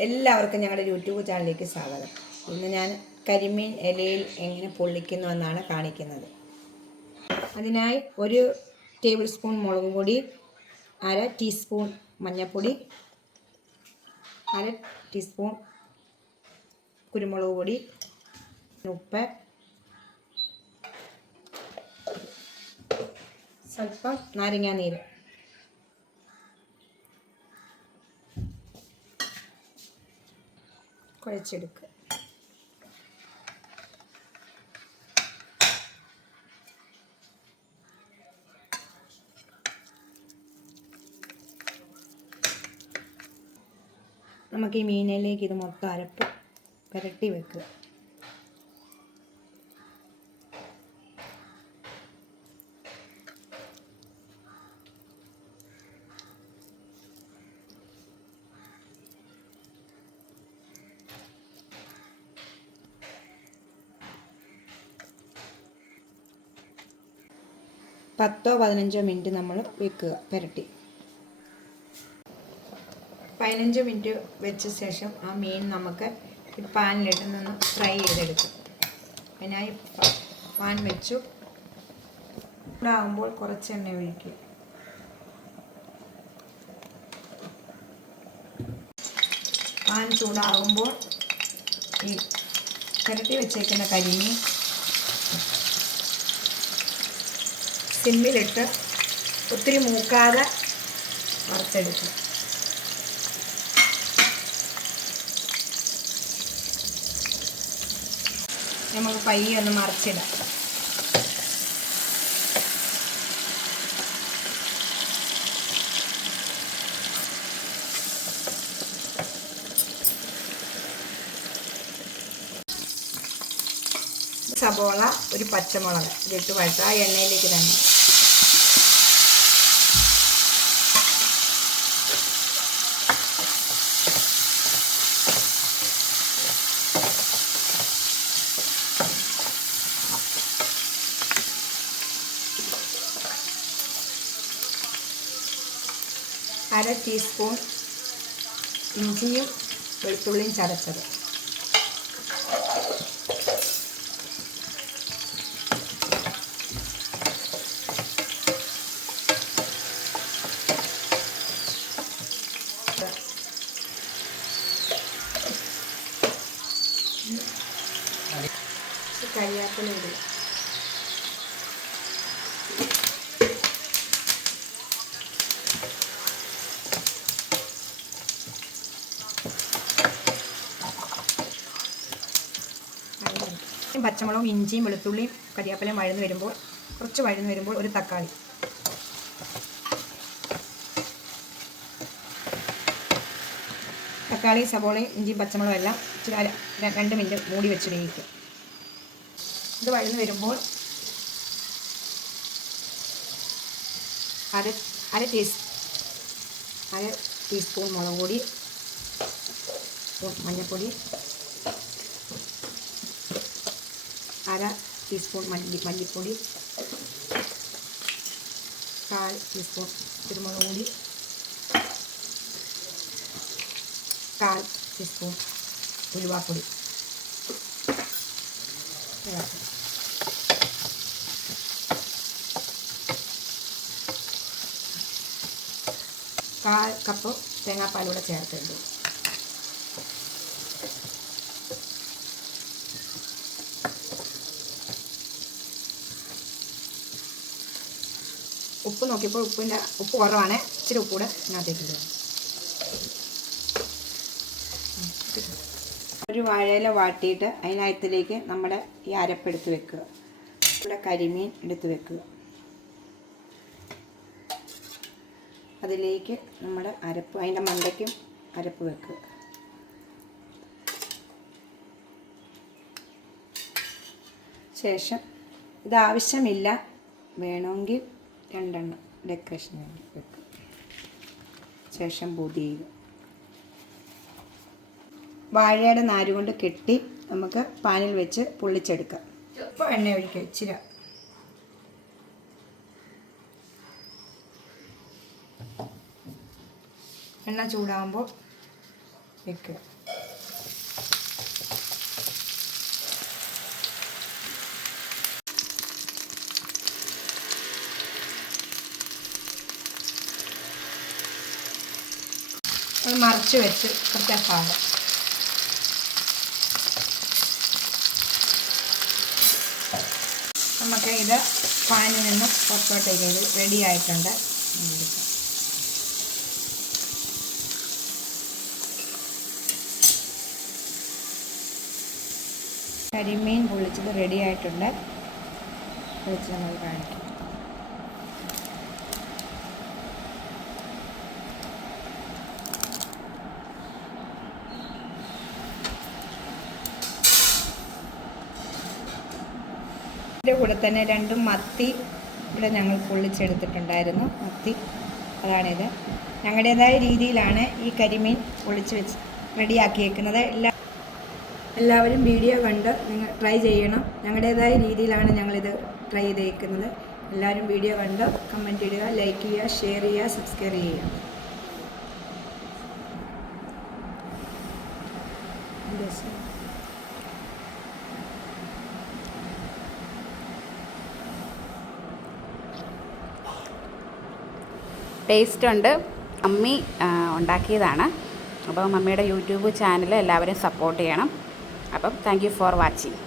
എല്ലാവർക്കും ഞങ്ങളുടെ യൂട്യൂബ് ചാനലിലേക്ക് സ്വാഗതം. ഇന്ന് ഞാൻ കരിമീൻ ഇലയിൽ എങ്ങനെ പൊള്ളിക്കുന്നു എന്നാണ് കാണിക്കുന്നത്. അതിനായി ഒരു ടേബിൾ സ്പൂൺ മുളക് പൊടി അര ടീസ്പൂൺ മഞ്ഞൾപ്പൊടി അര ടീസ്പൂൺ കുരുമുളക് പൊടി ഉപ്പ് സ്വല്പം നാരങ്ങാനീര് കുഴച്ചെടുക്കുക. നമുക്ക് ഈ മീനിലേക്ക് ഇത് മൊത്തം അരപ്പ് പുരട്ടി വെക്കുക. പത്തോ പതിനഞ്ചോ മിനിറ്റ് നമ്മൾ വെക്കുക പുരട്ടി. പതിനഞ്ച് മിനിറ്റ് വെച്ച ശേഷം ആ മീൻ നമുക്ക് ഈ പാനിലിട്ട് നിന്ന് ഫ്രൈ ചെയ്തെടുക്കും. അതിനായി പാൻ വെച്ചു. ചൂടാകുമ്പോൾ കുറച്ച് എണ്ണ ഒഴിക്കുക. പാൻ ചൂടാകുമ്പോൾ ഈ പുരട്ടി വെച്ചേക്കുന്ന കരിമീൻ സിമ്മിലിട്ട് ഒത്തിരി മൂക്കാതെ വറുത്തെടുക്കും നമുക്ക് പയ്യെ ഒന്ന് മറിച്ചിടാം. സബോള ഒരു പച്ചമുളക് ഇതിട്ട് വഴറ്റുക. എണ്ണയിലേക്ക് തന്നെ. അര ടീസ്പൂൺ ഇഞ്ചിയും വെളുത്തുള്ളിയും ചതച്ചത്. കരിയാപ്പില ഇടുക. പച്ചമുളകും ഇഞ്ചിയും വെളുത്തുള്ളിയും കരിയാപ്പിലയും വഴന്ന് വരുമ്പോൾ കുറച്ച് വഴന്ന് വരുമ്പോൾ ഒരു തക്കാളി. തക്കാളി സബോളയും ഇഞ്ചിയും പച്ചമുളകും എല്ലാം രണ്ട് മിനിറ്റ് മൂടി വെച്ച് വേവിക്കും ഇത് വഴന്ന് വരുമ്പോൾ അര അര ടീസ് അര ടീസ്പൂൺ മുളക് പൊടി മഞ്ഞൾപ്പൊടി അര ടീസ്പൂൺ മല്ലി മല്ലിപ്പൊടി കാൽ ടീസ്പൂൺ കുരുമുളക് പൊടി കാൽ ടീസ്പൂൺ ഉലുവാപ്പൊടി. കാൽ കപ്പ് തേങ്ങാപ്പാലൂടെ ചേർത്തിട്ടു ഉപ്പ് നോക്കിയപ്പോൾ ഉപ്പിന്റെ ഉപ്പ് കുറവാണ്. ഇച്ചിരി ഉപ്പ് കൂടെ ഇതിനകത്തേക്ക് ഇടുക. ഒരു വാഴയില വാട്ടിയിട്ട് അതിനകത്തിലേക്ക് നമ്മുടെ ഈ അരപ്പ് അരപ്പെടുത്ത് വെക്കുക. ഇവിടെ കരിമീൻ എടുത്ത് വെക്കുക. അതിലേക്ക് നമ്മുടെ അരപ്പ് അതിന്റെ മണ്ടയ്ക്കും അരപ്പ് വെക്കുക. ശേഷം ഇത് ആവശ്യമില്ല വേണമെങ്കിൽ രണ്ടെണ്ണം ഡെക്കറേഷന് വേണ്ടി വെക്കും. ശേഷം പൊതിയുക വാഴയുടെ നാര് കൊണ്ട് കെട്ടി നമുക്ക് പാനിൽ വെച്ച് പൊള്ളിച്ചെടുക്കാം. ഇപ്പോൾ എണ്ണ ഒഴിക്കുക ഇച്ചിരി. എണ്ണ ചൂടാകുമ്പോൾ വെക്കുക. മറച്ച് വെച്ച് കുറച്ച് ഭാഗം നമുക്ക് ഇത് പാനിൽ നിന്ന് പുറത്തോട്ടേക്ക് ഇത് റെഡി ആയിട്ടുണ്ട്. കരിമീൻ പൊള്ളിച്ചത് റെഡി ആയിട്ടുണ്ട്. പൊളിച്ച് നമ്മൾ കാണിക്കാം. ഇതിന്റെ കൂടെ തന്നെ രണ്ടും മത്തി ഇവിടെ ഞങ്ങൾ പൊള്ളിച്ചെടുത്തിട്ടുണ്ടായിരുന്നു. മത്തി അതാണിത്. ഞങ്ങളുടേതായ രീതിയിലാണ് ഈ കരിമീൻ പൊള്ളിച്ച് വെച്ച് റെഡിയാക്കിയേക്കുന്നത്. എല്ലാ എല്ലാവരും വീഡിയോ കണ്ട് നിങ്ങൾ ട്രൈ ചെയ്യണം. ഞങ്ങളുടേതായ രീതിയിലാണ് ഞങ്ങളിത് ട്രൈ ചെയ്തേക്കുന്നത്. എല്ലാവരും വീഡിയോ കണ്ട് കമന്റ് ഇടുക ലൈക്ക് ചെയ്യുക ഷെയർ ചെയ്യുക സബ്സ്ക്രൈബ് ചെയ്യുക. ടേസ്റ്റ് ഉണ്ട്. അമ്മി ഉണ്ടാക്കിയതാണ്. അപ്പോൾ മമ്മിയുടെ യൂട്യൂബ് ചാനൽ എല്ലാവരും സപ്പോർട്ട് ചെയ്യണം. അപ്പം താങ്ക് ഫോർ വാച്ചിങ്